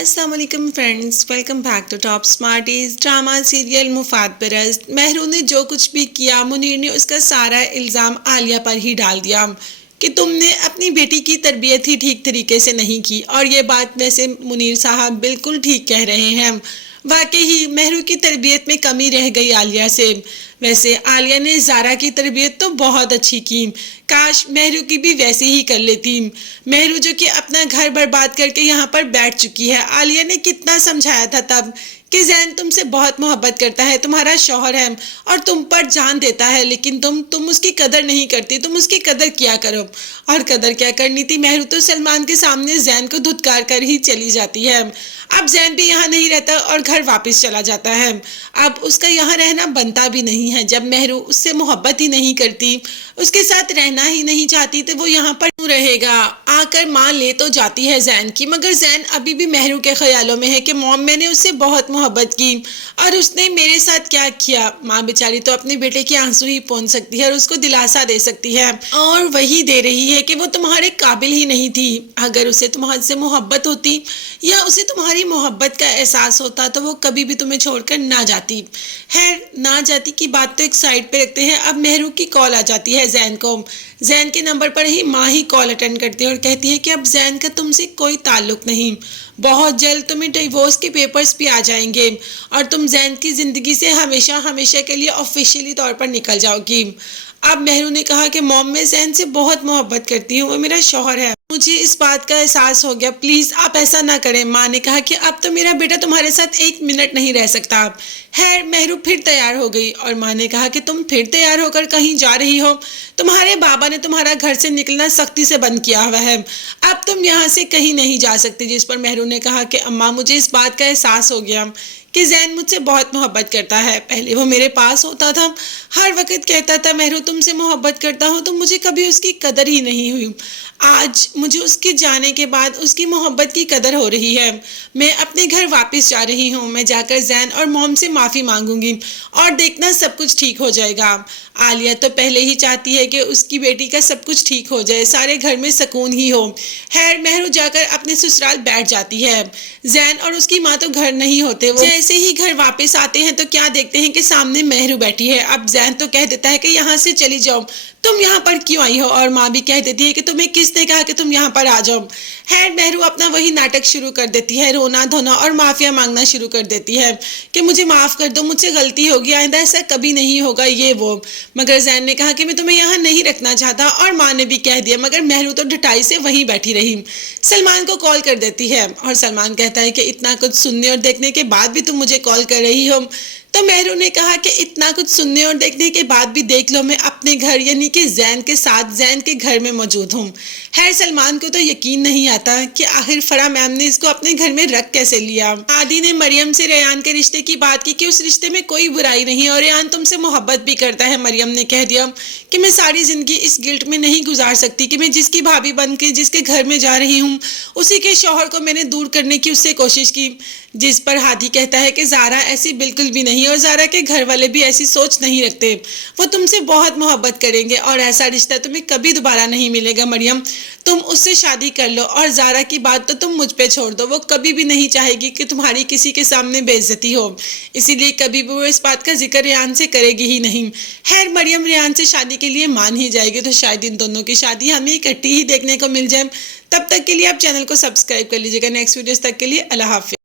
अस्सलाम वालेकुम friends, welcome back to top smarties. Drama serial Mufad Parast. Mahru ने जो कुछ भी किया, मुनीर ने उसका सारा इल्ज़ाम आलिया पर ही डाल दिया कि तुमने अपनी बेटी की तरबियत ही ठीक तरीके से नहीं की। और ये बात वैसे मुनीर साहब बिल्कुल ठीक कह रहे हैं। वाकई ही महरू की तरबियत में कमी रह गई आलिया से। वैसे आलिया ने ज़ारा की तरबियत तो बहुत अच्छी की, काश महरू की भी वैसे ही कर लेती। महरू जो कि अपना घर बर्बाद करके यहाँ पर बैठ चुकी है। आलिया ने कितना समझाया था तब कि जैन तुमसे बहुत मोहब्बत करता है, तुम्हारा शौहर है और तुम पर जान देता है, लेकिन तुम उसकी कदर नहीं करती, तुम उसकी कदर किया करो। और कदर क्या करनी थी, महरू तो सलमान के सामने जैन को धुतकार कर ही चली जाती है। अब जैन भी यहाँ नहीं रहता और घर वापस चला जाता है। अब उसका यहाँ रहना बनता भी नहीं है। जब महरू उससे मोहब्बत ही नहीं करती, उसके साथ रहना ही नहीं चाहती, तो वो यहाँ पर क्यों रहेगा। आकर माँ ले तो जाती है जैन की, मगर जैन अभी भी महरू के ख्यालों में है कि मॉम मैंने उससे बहुत मोहब्बत की और उसने मेरे साथ क्या किया। माँ बेचारी तो अपने बेटे के आंसू ही पहुँच सकती है और उसको दिलासा दे सकती है, और वही दे रही है कि वो तुम्हारे काबिल ही नहीं थी। अगर उसे तुम्हारे मोहब्बत होती या उसे तुम्हारी मोहब्बत का एहसास होता तो वो कभी भी तुम्हें छोड़कर ना जाती। खैर, ना जाती की बात तो एक साइड पे रखते हैं। अब महरू की कॉल आ जाती है जैन को। जैन के नंबर पर ही माँ ही कॉल अटेंड करती है और कहती है कि अब जैन का तुमसे कोई ताल्लुक नहीं, बहुत जल्द तुम्हें डिवोर्स के पेपर्स भी आ जाएंगे और तुम जैन की ज़िंदगी से हमेशा हमेशा के लिए ऑफिशियली तौर पर निकल जाओगी। अब महरू ने कहा कि मॉम मैं जैन से बहुत मोहब्बत करती हूँ, वो मेरा शौहर है, मुझे इस बात का एहसास हो गया, प्लीज़ आप ऐसा ना करें। माँ ने कहा कि अब तो मेरा बेटा तुम्हारे साथ एक मिनट नहीं रह सकता। खैर, महरू फिर तैयार हो गई और माँ ने कहा कि तुम फिर तैयार होकर कहीं जा रही हो, तुम्हारे बाबा ने तुम्हारा घर से निकलना सख्ती से बंद किया हुआ है, अब तुम यहाँ से कहीं नहीं जा सकती। जिस पर महरू ने कहा कि अम्मा मुझे इस बात का एहसास हो गया कि जैन मुझसे बहुत मोहब्बत करता है। पहले वो मेरे पास होता था, हर वक्त कहता था महरू तुमसे मोहब्बत करता हूँ, तो मुझे कभी उसकी कदर ही नहीं हुई। आज मुझे उसके जाने के बाद उसकी मोहब्बत की कदर हो रही है। मैं अपने घर वापस जा रही हूँ, मैं जाकर जैन और मॉम से माफ़ी मांगूंगी और देखना सब कुछ ठीक हो जाएगा। आलिया तो पहले ही चाहती है कि उसकी बेटी का सब कुछ ठीक हो जाए, सारे घर में सुकून ही हो। खैर, महरू जाकर अपने ससुराल बैठ जाती है। जैन और उसकी माँ तो घर नहीं होते। वो जैसे ही घर वापस आते हैं तो क्या देखते हैं कि सामने महरू बैठी है। अब जैन तो कह देता है कि यहाँ से चली जाओ, तुम यहाँ पर क्यों आई हो, और माँ भी कह देती है कि तुम्हें किसने कहा कि तुम यहाँ पर आ जाओ। खैर, महरू अपना वही नाटक शुरू कर देती है, रोना धोना और माफिया मांगना शुरू कर देती है कि मुझे माफ़ कर दो, मुझसे गलती होगी, आइंदा ऐसा कभी नहीं होगा, ये वो। मगर जैन ने कहा कि मैं तुम्हें यहाँ नहीं रखना चाहता, और माँ ने भी कह दिया, मगर महरू तो ढटाई से वहीं बैठी रही। सलमान को कॉल कर देती है और सलमान कहता है कि इतना कुछ सुनने और देखने के बाद भी तुम मुझे कॉल कर रही हो। तो महरू ने कहा कि इतना कुछ सुनने और देखने के बाद भी देख लो, मैं अपने घर यानी कि जैन के साथ जैन के घर में मौजूद हूँ। खैर, सलमान को तो यकीन नहीं आता कि आखिर फरा मैम ने इसको अपने घर में रख कैसे लिया। आदि ने मरियम से रेयान के रिश्ते की बात की कि उस रिश्ते में कोई बुराई नहीं और रेयान तुमसे मोहब्बत भी करता है। मरियम ने कह दिया कि मैं सारी जिंदगी इस गिल्ट में नहीं गुजार सकती कि मैं जिसकी भाभी बन के जिसके घर में जा रही हूँ उसी के शौहर को मैंने दूर करने की उससे कोशिश की। जिस पर हादी कहता है कि ज़ारा ऐसी बिल्कुल भी नहीं, और ज़ारा के घर वाले भी ऐसी सोच नहीं रखते, वो तुमसे बहुत मोहब्बत करेंगे और ऐसा रिश्ता तुम्हें कभी दोबारा नहीं मिलेगा। मरियम, तुम उससे शादी कर लो और ज़ारा की बात तो तुम मुझ पे छोड़ दो, वो कभी भी नहीं चाहेगी कि तुम्हारी किसी के सामने बेइज्जती हो, इसीलिए कभी भी वो इस बात का जिक्र रेयान से करेगी ही नहीं। खैर, मरियम रेयान से शादी के लिए मान ही जाएगी, तो शायद इन दोनों की शादी हमें इकट्ठी ही देखने को मिल जाए। तब तक के लिए आप चैनल को सब्सक्राइब कर लीजिएगा। नेक्स्ट वीडियोस तक के लिए अल्लाह हाफिज़।